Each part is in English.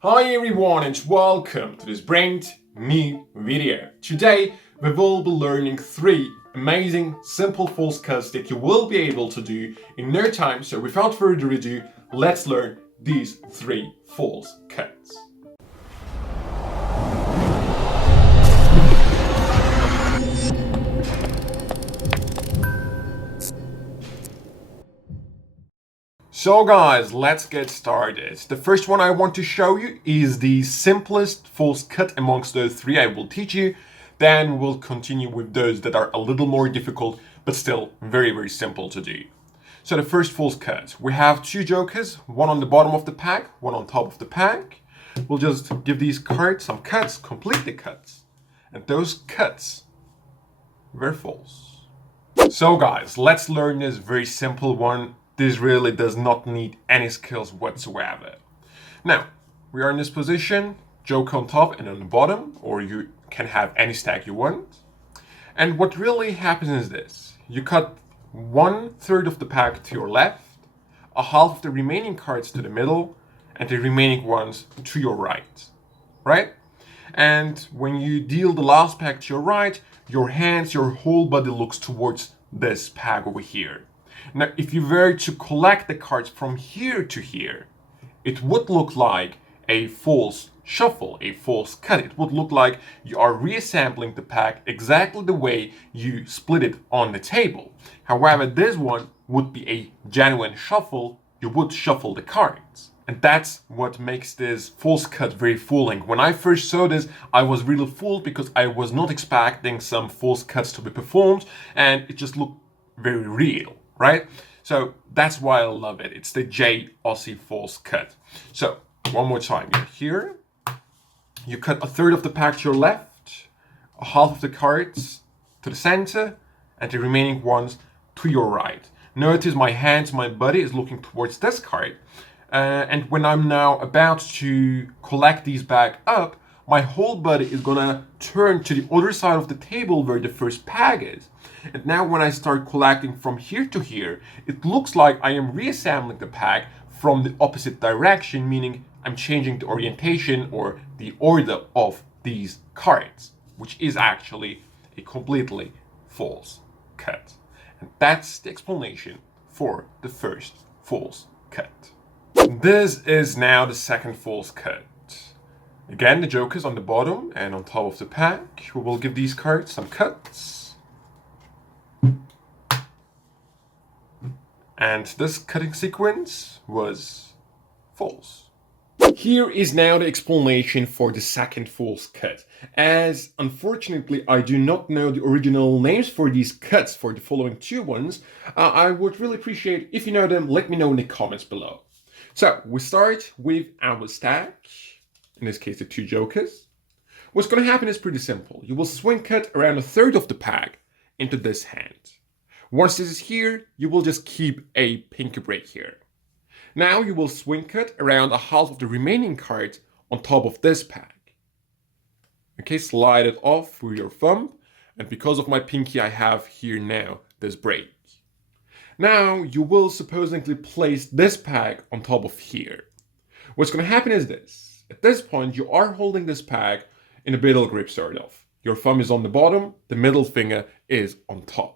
Hi everyone and welcome to this brand new video. Today we will be learning 3 amazing simple false cuts that you will be able to do in no time. So without further ado, let's learn these 3 false cuts. So guys, let's get started. The first one I want to show you is the simplest false cut amongst those 3 I will teach you. Then we'll continue with those that are a little more difficult, but still very simple to do. So the first false cut, we have 2 jokers, one on the bottom of the pack, one on top of the pack. We'll just give these cards some cuts, complete the cuts. And those cuts were false. So guys, let's learn this very simple one. This really does not need any skills whatsoever. Now, we are in this position, joker on top and on the bottom, or you can have any stack you want. And what really happens is this. You cut 1/3 of the pack to your left, a half of the remaining cards to the middle, and the remaining ones to your right. Right? And when you deal the last pack to your right, your hands, your whole body looks towards this pack over here. Now, if you were to collect the cards from here to here, it would look like a false shuffle, a false cut. It would look like you are reassembling the pack exactly the way you split it on the table. However, this one would be a genuine shuffle. You would shuffle the cards. And that's what makes this false cut very fooling. When I first saw this, I was really fooled because I was not expecting some false cuts to be performed, and it just looked very real. Right? So that's why I love it. It's the J Aussie false cut. So one more time, you're here. You cut 1/3 of the pack to your left, a half of the cards to the center, and the remaining ones to your right. Notice my hands, my body is looking towards this card. And when I'm now about to collect these back up, my whole body is gonna turn to the other side of the table where the first pack is. And now when I start collecting from here to here, it looks like I am reassembling the pack from the opposite direction, meaning I'm changing the orientation or the order of these cards, which is actually a completely false cut. And that's the explanation for the first false cut. This is now the second false cut. Again, the jokers on the bottom and on top of the pack. We will give these cards some cuts. And this cutting sequence was false. Here is now the explanation for the second false cut. As unfortunately I do not know the original names for these cuts for the following 2 ones, I would really appreciate if you know them, let me know in the comments below. So we start with our stack, in this case the 2 jokers. What's going to happen is pretty simple. You will swing cut around 1/3 of the pack into this hand. Once this is here, you will just keep a pinky break here. Now you will swing cut around a half of the remaining cards on top of this pack. Okay, slide it off with your thumb, and because of my pinky I have here now this break. Now you will supposedly place this pack on top of here. What's going to happen is this. At this point you are holding this pack in a middle grip sort of. Your thumb is on the bottom, the middle finger is on top.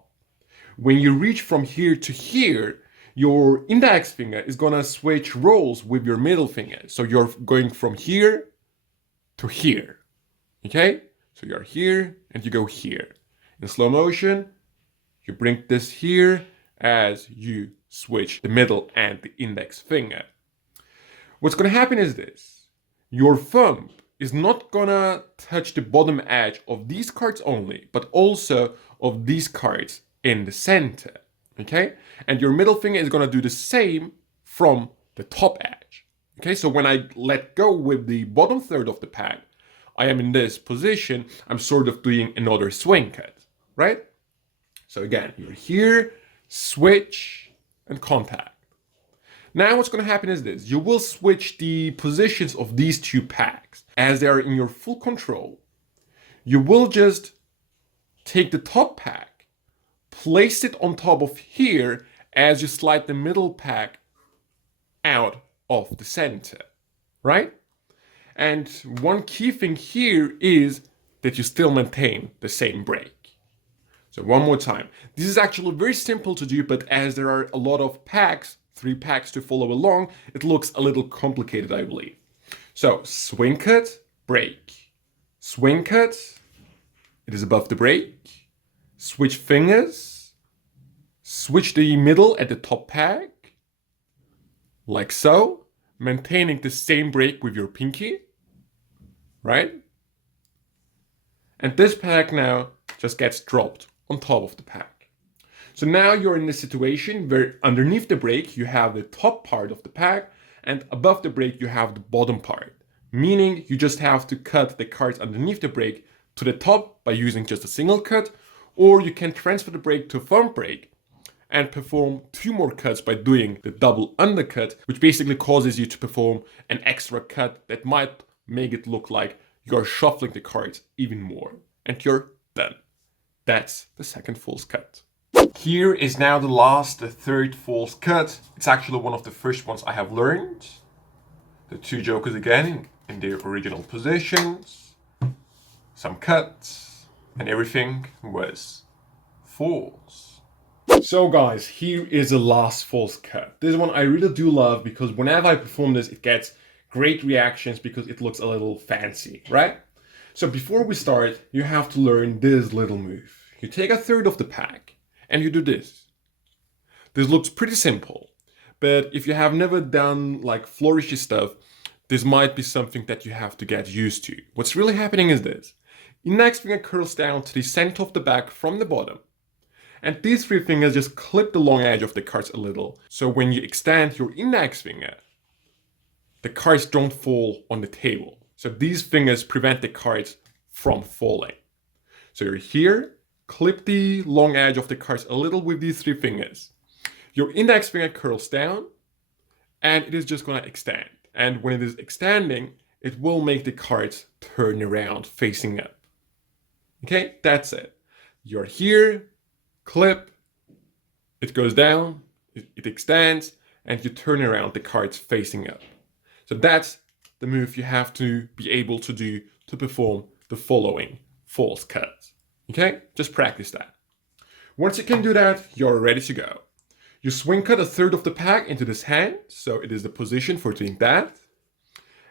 When you reach from here to here, your index finger is gonna switch roles with your middle finger. So you're going from here to here, okay? So you're here and you go here. In slow motion, you bring this here as you switch the middle and the index finger. What's gonna happen is this. Your thumb is not gonna touch the bottom edge of these cards only, but also of these cards in the center, okay? And your middle finger is gonna do the same from the top edge, okay? So when I let go with the bottom third of the pack, I am in this position, I'm sort of doing another swing cut, right? So again, you're here, switch, and contact. Now what's gonna happen is this, you will switch the positions of these 2 packs. As they are in your full control, you will just take the top pack, place it on top of here as you slide the middle pack out of the center, right? And one key thing here is that you still maintain the same break. So one more time. This is actually very simple to do, but as there are a lot of packs, 3 packs to follow along, it looks a little complicated, I believe. So swing cut, break. Swing cut, it is above the break. Switch fingers. Switch the middle at the top pack. Like so. Maintaining the same break with your pinky. Right? And this pack now just gets dropped on top of the pack. So now you're in a situation where underneath the break you have the top part of the pack, and above the break you have the bottom part. Meaning you just have to cut the cards underneath the break to the top by using just a single cut, or you can transfer the break to thumb break and perform 2 more cuts by doing the double undercut, which basically causes you to perform an extra cut that might make it look like you're shuffling the cards even more. And you're done. That's the second false cut. Here is now the third false cut. It's actually one of the first ones I have learned. The 2 jokers again in their original positions. Some cuts, and everything was false. So guys, here is the last false cut. This one I really do love because whenever I perform this, it gets great reactions because it looks a little fancy, right? So before we start, you have to learn this little move. You take a third of the pack and you do this. This looks pretty simple, but if you have never done like flourishy stuff, this might be something that you have to get used to. What's really happening is this. Index finger curls down to the center of the back from the bottom. And these 3 fingers just clip the long edge of the cards a little. So when you extend your index finger, the cards don't fall on the table. So these fingers prevent the cards from falling. So you're here, clip the long edge of the cards a little with these 3 fingers. Your index finger curls down and it is just gonna extend. And when it is extending, it will make the cards turn around facing up. Okay, that's it. You're here, clip, it goes down, it extends, and you turn around the cards facing up. So that's the move you have to be able to do to perform the following false cuts. Okay, just practice that. Once you can do that, you're ready to go. You swing cut a third of the pack into this hand, so it is the position for doing that.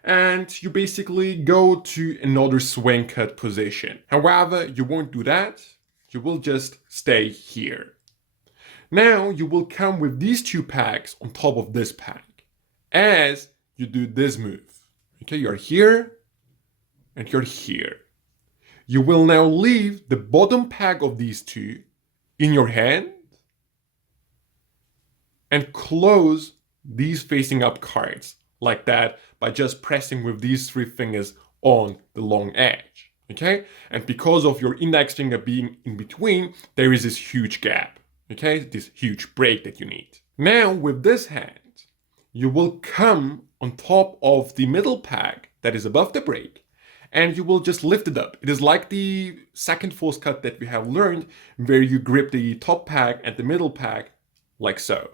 And you basically go to another swing cut position. However, you won't do that. You will just stay here. Now you will come with these 2 packs on top of this pack as you do this move. Okay, you're here and you're here. You will now leave the bottom pack of these 2 in your hand and close these facing up cards like that by just pressing with these 3 fingers on the long edge. Okay? And because of your index finger being in between, there is this huge gap. Okay? This huge break that you need. Now with this hand, you will come on top of the middle pack that is above the break and you will just lift it up. It is like the second false cut that we have learned where you grip the top pack and the middle pack like so.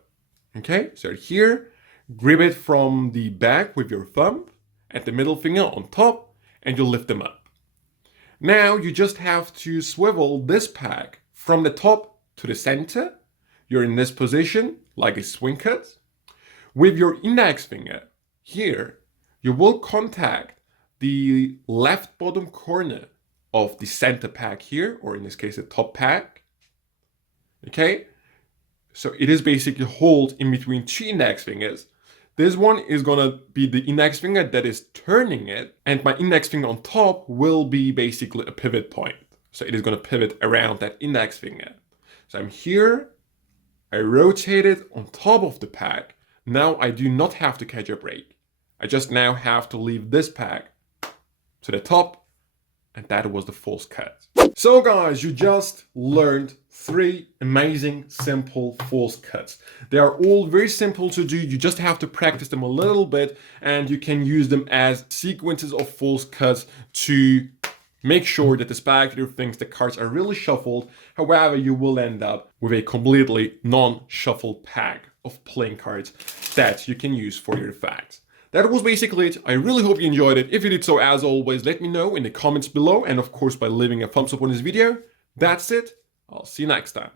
Okay? So here, grip it from the back with your thumb and the middle finger on top and you lift them up. Now you just have to swivel this pack from the top to the center. You're in this position like a swing cut. With your index finger here, you will contact the left bottom corner of the center pack here, or in this case the top pack. Okay? So it is basically hold in between 2 index fingers. This one is gonna be the index finger that is turning it, and my index finger on top will be basically a pivot point. So it is gonna pivot around that index finger. So I'm here, I rotate it on top of the pack. Now I do not have to catch a break. I just now have to leave this pack to the top, and that was the false cut. So guys, you just learned 3 amazing, simple false cuts. They are all very simple to do. You just have to practice them a little bit and you can use them as sequences of false cuts to make sure that the spectator thinks the cards are really shuffled. However, you will end up with a completely non-shuffled pack of playing cards that you can use for your effects. That was basically it. I really hope you enjoyed it. If you did so, as always, let me know in the comments below, and of course by leaving a thumbs up on this video. That's it. I'll see you next time.